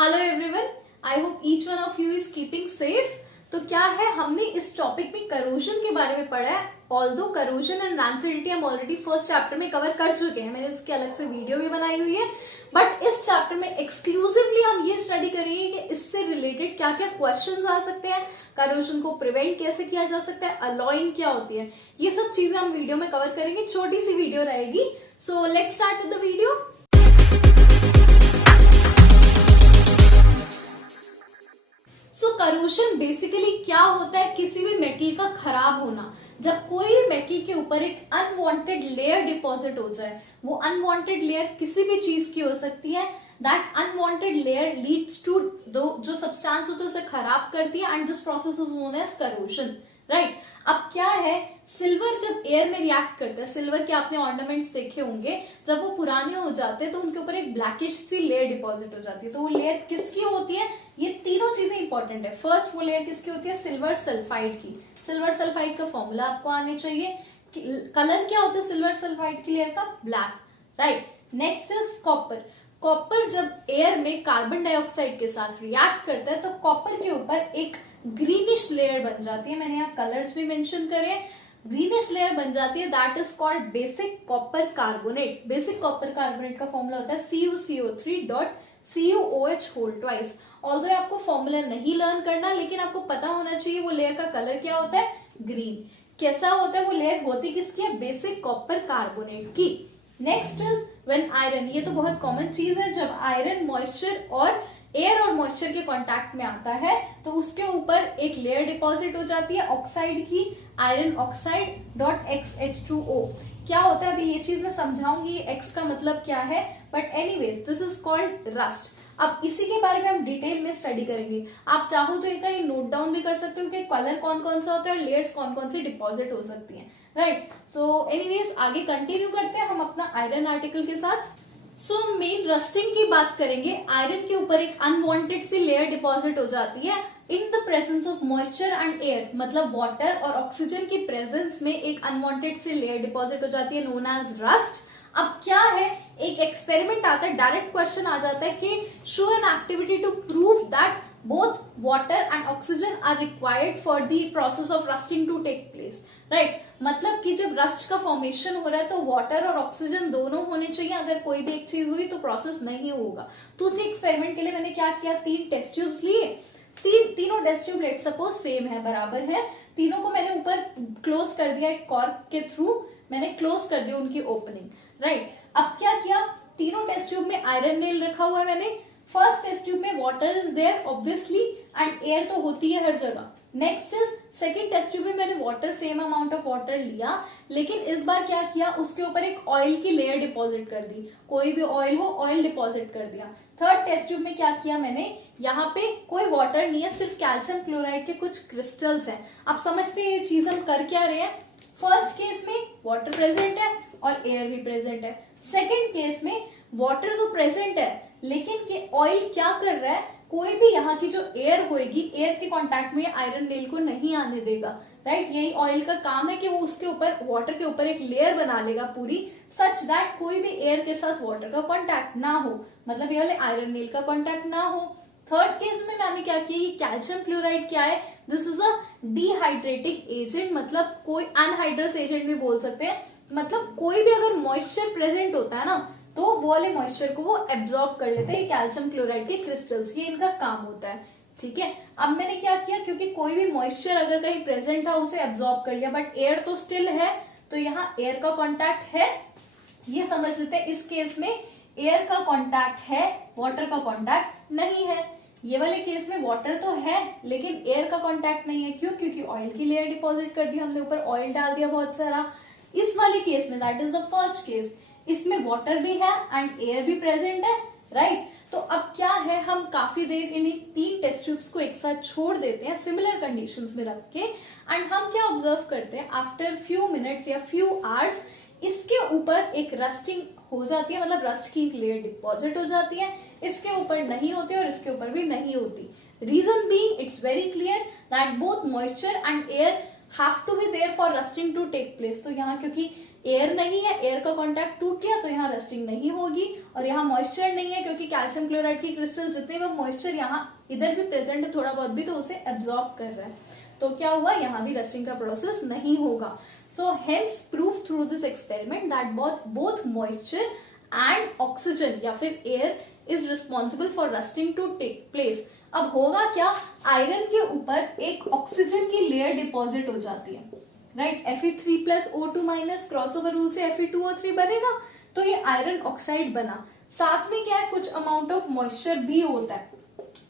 Hello everyone, I hope each one of you is keeping safe. तो क्या है, हमने इस टॉपिक में करोजन के बारे में पढ़ा है। ऑल्दो करोजन एंड रैंसिडिटी हम ऑलरेडी फर्स्ट चैप्टर में कवर कर चुके हैं, मैंने उसकी अलग से वीडियो भी बनाई हुई है। बट इस चैप्टर में एक्सक्लूसिवली हम ये स्टडी करेंगे कि इससे रिलेटेड क्या क्या क्वेश्चंस आ सकते हैं, करोजन को प्रिवेंट कैसे किया जा सकता है, अलॉइंग क्या होती है, ये सब चीजें हम वीडियो में कवर करेंगे। छोटी सी वीडियो रहेगी। So let's start with the video. Corrosion basically क्या होता है, किसी भी मेटल का खराब होना। जब कोई भी मेटल के ऊपर एक अनवांटेड लेयर डिपॉजिट हो जाए, वो अनवांटेड लेयर किसी भी चीज की हो सकती है। That unwanted layer leads to जो सब्सटेंस होता है उसे खराब करती है and this process is known as corrosion, right. अब क्या है, सिल्वर जब एयर में रिएक्ट करता है, सिल्वर के आपने ऑर्नामेंट्स देखे होंगे, जब वो पुराने हो जाते हैं तो उनके ऊपर एक ब्लैकिश सी लेयर डिपॉजिट हो जाती है। तो वो लेयर किसकी होती है, ये तीनों चीजें इंपॉर्टेंट है। फर्स्ट वो लेयर किसकी होती है, सिल्वर सल्फाइड की। सिल्वर सल्फाइड का फॉर्मूला आपको आने चाहिए। कलर क्या होता है सिल्वर सल्फाइड की लेयर का, black, right. Next is copper. Copper जब एयर में कार्बन डाइऑक्साइड के साथ रिएक्ट करता है तो कॉपर के ऊपर एक ग्रीनिश लेयर बन जाती है। मैंने यहाँ कलर्स भी मेंशन करे, ग्रीनिश लेयर बन जाती है। That is called basic copper carbonate. Basic copper carbonate का फॉर्मूला होता है CuCO3.CuOH2। ऑल्दो आपको फॉर्मूला नहीं लर्न करना, लेकिन आपको पता होना चाहिए वो लेयर का कलर क्या होता है, ग्रीन। कैसा होता है वो लेयर, होती किसकी है, बेसिक कॉपर कार्बोनेट की। नेक्स्ट इज व्हेन आयरन, ये तो बहुत कॉमन चीज है। जब आयरन मॉइस्चर और एयर और मॉइस्चर के कांटेक्ट में आता है तो उसके ऊपर एक लेयर डिपॉजिट हो जाती है ऑक्साइड की, आयरन ऑक्साइड .XH2O। क्या होता है, अभी ये चीज मैं समझाऊंगी एक्स का मतलब क्या है, but anyways this is called rust. अब इसी के बारे में हम डिटेल में स्टडी करेंगे। आप चाहो तो एक नोट डाउन भी कर सकते हो कि कलर कौन कौन सा होता है और लेयर्स कौन कौन सी डिपॉजिट हो सकती हैं, राइट। सो एनीवेज आगे कंटिन्यू करते हैं हम अपना आयरन आर्टिकल के साथ। सो मेन रस्टिंग की बात करेंगे। आयरन के ऊपर एक अनवांटेड सी लेयर डिपॉजिट हो जाती है in the presence of moisture and air, मतलब वाटर और ऑक्सीजन की प्रेजेंस में एक अनवांटेड सी लेयर डिपॉजिट हो जाती है, नोन एज रस्ट। अब क्या है, एक एक्सपेरिमेंट आता है, डायरेक्ट क्वेश्चन आ जाता है कि show an activity to prove that both water and oxygen are required for the process of rusting to take place, right। मतलब कि जब रस्ट का फॉर्मेशन हो रहा है तो वाटर और ऑक्सीजन दोनों होने चाहिए। अगर कोई भी एक चीज हुई तो प्रोसेस नहीं होगा। तो उसी एक्सपेरिमेंट के लिए मैंने क्या किया, 3 टेस्ट ट्यूब्स लिए। तीनों test tube let suppose same है, बराबर है। तीनों को मैंने ऊपर क्लोज कर दिया, एक कॉर्क के थ्रू मैंने क्लोज कर दी उनकी ओपनिंग, राइट। अब क्या किया, तीनों टेस्ट ट्यूब में आयरन नेल रखा हुआ है मैंने। फर्स्ट टेस्ट ट्यूब में water is there obviously and air तो होती है हर जगह। Next is second test tube में मैंने water, same amount of water लिया, लेकिन इस बार क्या किया, उसके ऊपर एक ऑयल की लेयर डिपॉजिट कर दी। कोई भी ऑयल हो, ऑयल डिपॉजिट कर दिया। थर्ड टेस्ट ट्यूब में क्या किया मैंने, यहाँ पे कोई वाटर नहीं है, सिर्फ कैल्शियम क्लोराइड के कुछ क्रिस्टल्स हैं। आप समझते हैं ये चीज हम कर क्या रहे हैं। फर्स्ट केस में वाटर प्रेजेंट है और एयर भी प्रेजेंट है। सेकेंड केस में वाटर तो प्रेजेंट है, लेकिन ये ऑयल क्या कर रहा है, कोई भी यहाँ की जो एयर होगी, एयर के कांटेक्ट में आयरन नेल को नहीं आने देगा, राइट। यही ऑयल का काम है कि वो उसके ऊपर, वाटर के ऊपर एक लेयर बना लेगा पूरी, सच दैट कोई भी एयर के साथ वाटर का कांटेक्ट ना हो, मतलब ये वाले आयरन नेल का कांटेक्ट ना हो। थर्ड केस में मैंने क्या किया, ये कैल्शियम क्लोराइड क्या है, this is a dehydrating agent, मतलब कोई अनहाइड्रस एजेंट भी बोल सकते हैं। मतलब कोई भी अगर मॉइस्चर प्रेजेंट होता है ना तो वो वाले मॉइस्चर को वो एब्जॉर्ब कर लेते हैं, कैल्शियम क्लोराइड के क्रिस्टल्स, ये इनका काम होता है, ठीक है। अब मैंने क्या किया, क्योंकि कोई भी मॉइस्चर अगर कहीं प्रेजेंट था उसे एब्जॉर्ब कर लिया, बट एयर तो स्टिल है, तो यहाँ एयर का कॉन्टैक्ट है, ये समझ लेते हैं। इस केस में एयर का कॉन्टैक्ट है, वाटर का कॉन्टैक्ट नहीं है। ये वाले केस में वाटर तो है लेकिन एयर का कॉन्टैक्ट नहीं है, क्यों, क्योंकि ऑयल की लेयर डिपॉजिट कर दी हमने, ऊपर ऑयल डाल दिया बहुत सारा। इस वाले केस में, that is the first case, इसमें वाटर भी है एंड एयर भी प्रेजेंट है, राइट। तो अब क्या है, हम काफी देर इन 3 टेस्ट ट्यूब्स को एक साथ छोड़ देते हैं सिमिलर कंडीशंस में रख के, एंड हम क्या ऑब्जर्व करते हैं, आफ्टर फ्यू मिनट्स या फ्यू आवर्स इसके ऊपर एक रस्टिंग हो जाती है, मतलब रस्ट की एक लेयर डिपॉजिट हो जाती है। इसके ऊपर नहीं होती और इसके ऊपर भी नहीं होती। Reason being it's very clear that both moisture and air have to be there for rusting to take place. तो यहाँ क्योंकि एयर नहीं है, एयर का कांटेक्ट टूट गया तो यहाँ रस्टिंग नहीं होगी, और यहाँ मॉइस्चर नहीं है क्योंकि कैल्शियम क्लोराइड की क्रिस्टल जितने भी मॉइस्चर यहाँ इधर भी प्रेजेंट है थोड़ा बहुत भी, तो उसे एब्जॉर्ब कर रहा है, तो क्या हुआ, यहाँ भी रस्टिंग का प्रोसेस नहीं होगा. So hence prove through this experiment that both moisture and oxygen या फिर air is responsible for rusting to take place. अब होगा क्या, आयरन के ऊपर एक ऑक्सीजन की लेयर डिपॉजिट हो जाती है, right. Fe3 plus O2 minus crossover rule से Fe2O3 बनेगा, तो ये आयरन ऑक्साइड बना. साथ में क्या है, कुछ अमाउंट ऑफ मॉइस्चर भी होता है.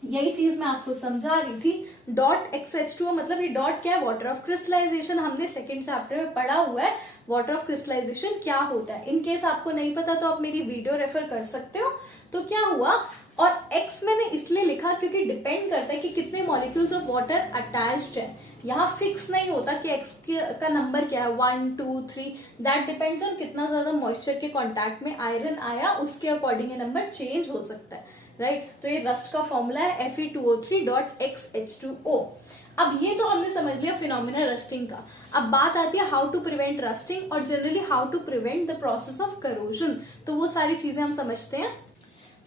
यही चीज मैं आपको समझा रही थी. डॉट XH2O मतलब ये डॉट क्या है, वाटर ऑफ क्रिस्टलाइजेशन. हमने सेकंड चैप्टर में पढ़ा हुआ है वाटर ऑफ क्रिस्टलाइजेशन क्या होता है. इन केस आपको नहीं पता तो आप मेरी वीडियो रेफर कर सकते हो. तो क्या हुआ, और X मैंने इसलिए लिखा क्योंकि डिपेंड करता है कि कितने मॉलिक्यूल्स ऑफ वाटर अटैच्ड है. यहाँ फिक्स नहीं होता कि X का नंबर क्या है, 1 2 3, दैट डिपेंड्स ऑन कितना ज्यादा मॉइस्चर के कांटेक्ट में आयरन आया, उसके अकॉर्डिंग ये नंबर चेंज हो सकता है, राइट. तो ये रस्ट का फॉर्मूला है Fe2O3.XH2O. अब ये तो हमने समझ लिया फिनोमिना रस्टिंग का. अब बात आती है हाउ टू प्रिवेंट रस्टिंग और generally how to prevent the process of corrosion. तो वो सारी चीजें हम समझते हैं.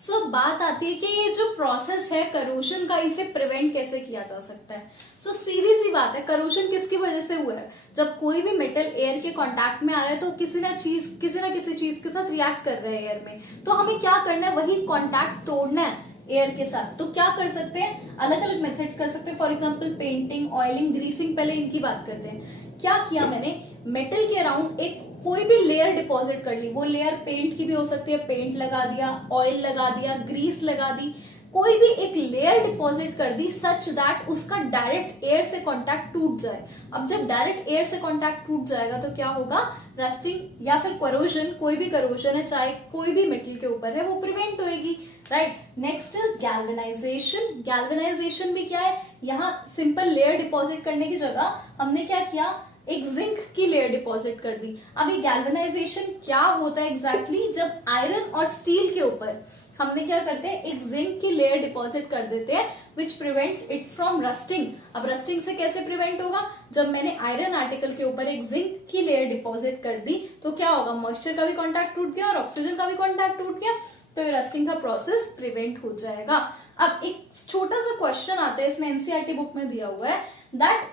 सो बात आती है कि ये जो प्रोसेस है करोजन का, इसे प्रिवेंट कैसे किया जा सकता है. सो सीधी सी बात है, करोजन किसकी वजह से हुआ है, जब कोई भी मेटल एयर के कांटेक्ट में आ रहा है तो किसी ना किसी चीज के साथ रिएक्ट कर रहा है एयर में. तो हमें क्या करना है, वही कांटेक्ट तोड़ना है एयर के साथ. तो क्या कर सकते हैं, अलग अलग मेथड्स कर सकते हैं. For example painting, oiling, greasing, पहले इनकी बात करते हैं. क्या किया मैंने, मेटल के अराउंड एक कोई भी लेयर डिपॉजिट कर ली. वो लेयर पेंट की भी हो सकती है, पेंट लगा दिया, ऑयल लगा दिया, ग्रीस लगा दी, कोई भी एक लेयर डिपॉजिट कर दी सच दैट उसका डायरेक्ट एयर से कांटेक्ट टूट जाए. अब जब डायरेक्ट एयर से कांटेक्ट टूट जाएगा तो क्या होगा, रस्टिंग या फिर करोजन, कोई भी करोजन है चाहे कोई भी मेटल के ऊपर है, वो प्रिवेंट होएगी, right. Next is galvanisation. Galvanisation भी क्या है, यहाँ सिंपल लेयर डिपॉजिट करने की जगह हमने क्या किया, एक जिंक की लेयर डिपॉजिट कर दी. अब ये गैल्वेनाइजेशन क्या होता है एग्जैक्टली, जब आयरन और स्टील के ऊपर हमने क्या करते हैं, एक जिंक की लेयर डिपॉजिट कर देते हैं which prevents it from rusting. अब रस्टिंग से कैसे प्रिवेंट होगा, जब मैंने आयरन आर्टिकल के ऊपर एक जिंक की लेयर डिपॉजिट कर दी तो क्या होगा, मॉइस्चर का भी कॉन्टैक्ट टूट गया और ऑक्सीजन का भी कॉन्टैक्ट टूट गया, तो ये रस्टिंग का प्रोसेस प्रिवेंट हो जाएगा. अब एक छोटा सा क्वेश्चन आता है, इसमें एनसीईआरटी बुक में दिया हुआ है, दैट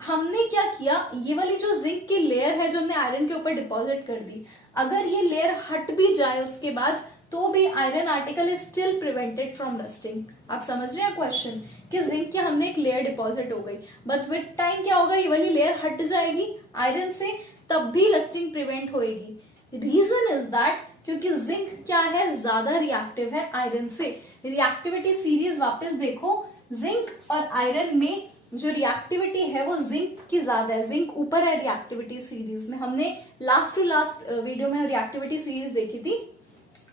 हमने क्या किया, ये वाली जो जिंक की लेयर है जो हमने आयरन के ऊपर डिपॉजिट कर दी, अगर ये लेयर हट भी जाए उसके बाद तो भी iron article is still prevented from rusting. आप समझ रहे हैं क्वेश्चन, कि जिंक की हमने एक लेयर डिपॉजिट हो गई, बट विद टाइम क्या होगा, ये वाली लेयर हट जाएगी आयरन से, तब भी रस्टिंग प्रिवेंट होएगी. रीजन इज दैट क्योंकि जिंक क्या है, ज्यादा रिएक्टिव है आयरन से. रिएक्टिविटी सीरीज वापस देखो, जिंक और आयरन में जो रिएक्टिविटी है वो जिंक की ज्यादा है, जिंक ऊपर है रिएक्टिविटी सीरीज में. हमने लास्ट टू लास्ट वीडियो में रिएक्टिविटी सीरीज देखी थी.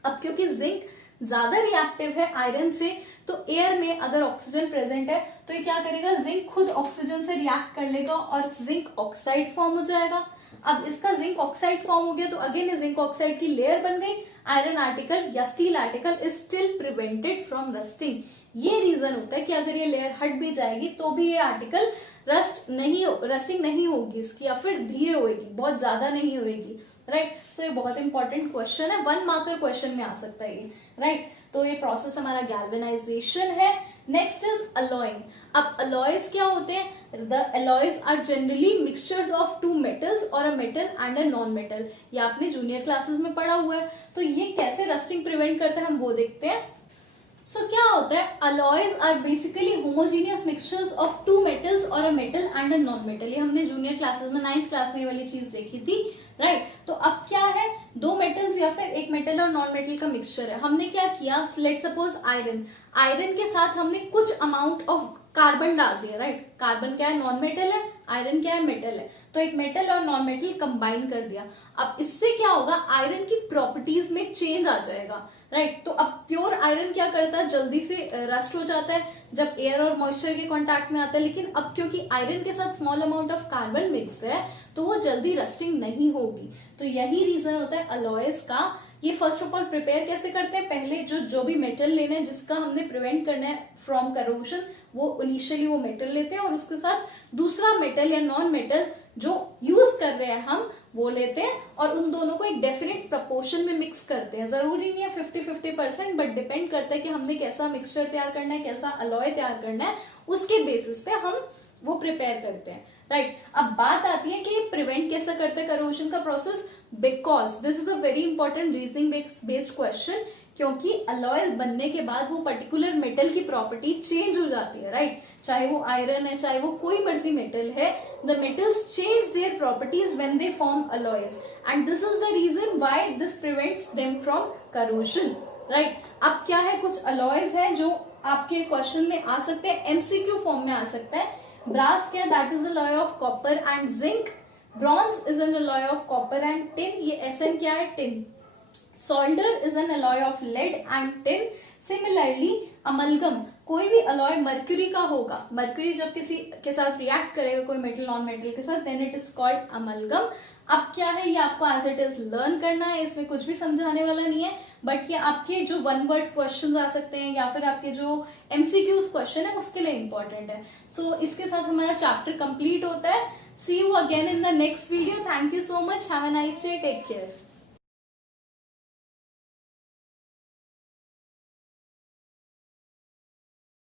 अब क्योंकि जिंक ज्यादा रिएक्टिव है आयरन से, तो एयर में अगर ऑक्सीजन प्रेजेंट है तो ये क्या करेगा, जिंक खुद ऑक्सीजन से रिएक्ट कर लेगा और जिंक ऑक्साइड फॉर्म हो जाएगा. अब इसका जिंक ऑक्साइड फॉर्म हो गया तो अगेन जिंक ऑक्साइड की लेयर बन गई. आयरन आर्टिकल या steel article is still prevented from rusting. ये रीजन होता है कि अगर ये लेयर हट भी जाएगी तो भी ये आर्टिकल रस्टिंग नहीं होगी इसकी, या फिर धीरे होगी, बहुत ज्यादा नहीं होगी, राइट. सो ये बहुत इंपॉर्टेंट क्वेश्चन है, 1 मार्कर क्वेश्चन में आ सकता है ये, राइट. तो ये प्रोसेस हमारा गैल्वेनाइजेशन है. Next is alloying. अब अलॉयज क्या होते हैं, the alloys are generally mixtures of two metals और a metal and a non metal. ये आपने जूनियर क्लासेस में पढ़ा हुआ है. तो ये कैसे रस्टिंग प्रिवेंट करता है हम वो देखते हैं. सो क्या होता है, alloys are basically homogeneous mixtures of two metals और a metal and a non metal. ये हमने जूनियर क्लासेस में 9th क्लास में ये वाली चीज देखी थी, राइट. तो अब क्या है, दो मेटल्स या फिर एक मेटल और नॉन मेटल का मिक्सचर है. हमने क्या किया, लेट सपोज आयरन के साथ हमने कुछ अमाउंट ऑफ कार्बन डाल दिया, राइट. कार्बन क्या है, नॉन मेटल है, आयरन क्या है, मेटल है. तो एक मेटल और नॉन मेटल कंबाइन कर दिया. अब इससे क्या होगा, आयरन की प्रॉपर्टीज में चेंज आ जाएगा, राइट. तो अब प्योर आयरन क्या करता है, जल्दी से रस्ट हो जाता है जब एयर और मॉइस्चर के कांटेक्ट में आता है. लेकिन अब क्योंकि आयरन के साथ small amount of carbon mix है तो वो जल्दी रस्टिंग नहीं होगी. तो यही रीजन होता है अलॉयज का. ये फर्स्ट ऑफ ऑल प्रिपेयर कैसे करते हैं, पहले जो भी मेटल लेना है जिसका हमने प्रिवेंट करना है फ्रॉम करोजन, वो इनिशियली वो मेटल लेते हैं और उसके साथ दूसरा मेटल या नॉन मेटल जो यूज कर रहे हैं हम, वो लेते हैं और उन दोनों को एक डेफिनेट प्रपोर्शन में मिक्स करते हैं। जरूरी नहीं है 50-50%, बट डिपेंड करता है कि हमने कैसा मिक्सचर तैयार करना है, कैसा अलॉय तैयार करना है, उसके बेसिस पे हम वो प्रिपेयर करते हैं, राइट। अब बात आती है कि प्रिवेंट कैसे करते हैं करोजन का process, because this is a very important reasoning based question, क्योंकि अलॉय बनने के बाद वो पर्टिकुलर मेटल की प्रॉपर्टी चेंज हो जाती है, राइट। चाहे वो आयरन है, चाहे वो कोई मर्जी मेटल है, the metals change their properties when they form alloys, and this is the reason why this prevents them from corrosion, right. अब क्या है, कुछ अलॉयज है जो आपके क्वेश्चन में आ सकते हैं, एमसीक्यू फॉर्म में आ सकता है। ब्रास क्या है, that is alloy of copper and zinc. Bronze is an alloy of copper and tin, ये SN क्या है, tin. Solder is an alloy of lead and tin. Similarly, amalgam, कोई भी अलॉय मर्क्यूरी का होगा, मर्क्यूरी जब किसी के साथ रिएक्ट करेगा कोई मेटल नॉन मेटल के साथ, then it is called amalgam. अब क्या है, ये आपको एज इट इज लर्न करना है, इसमें कुछ भी समझाने वाला नहीं है, बट ये आपके जो वन वर्ड क्वेश्चंस आ सकते हैं या फिर आपके जो MCQs क्वेश्चन है उसके लिए इंपॉर्टेंट है। सो इसके साथ हमारा चैप्टर कंप्लीट होता है। See you again in the next video. Thank you so much, have a nice day, take care.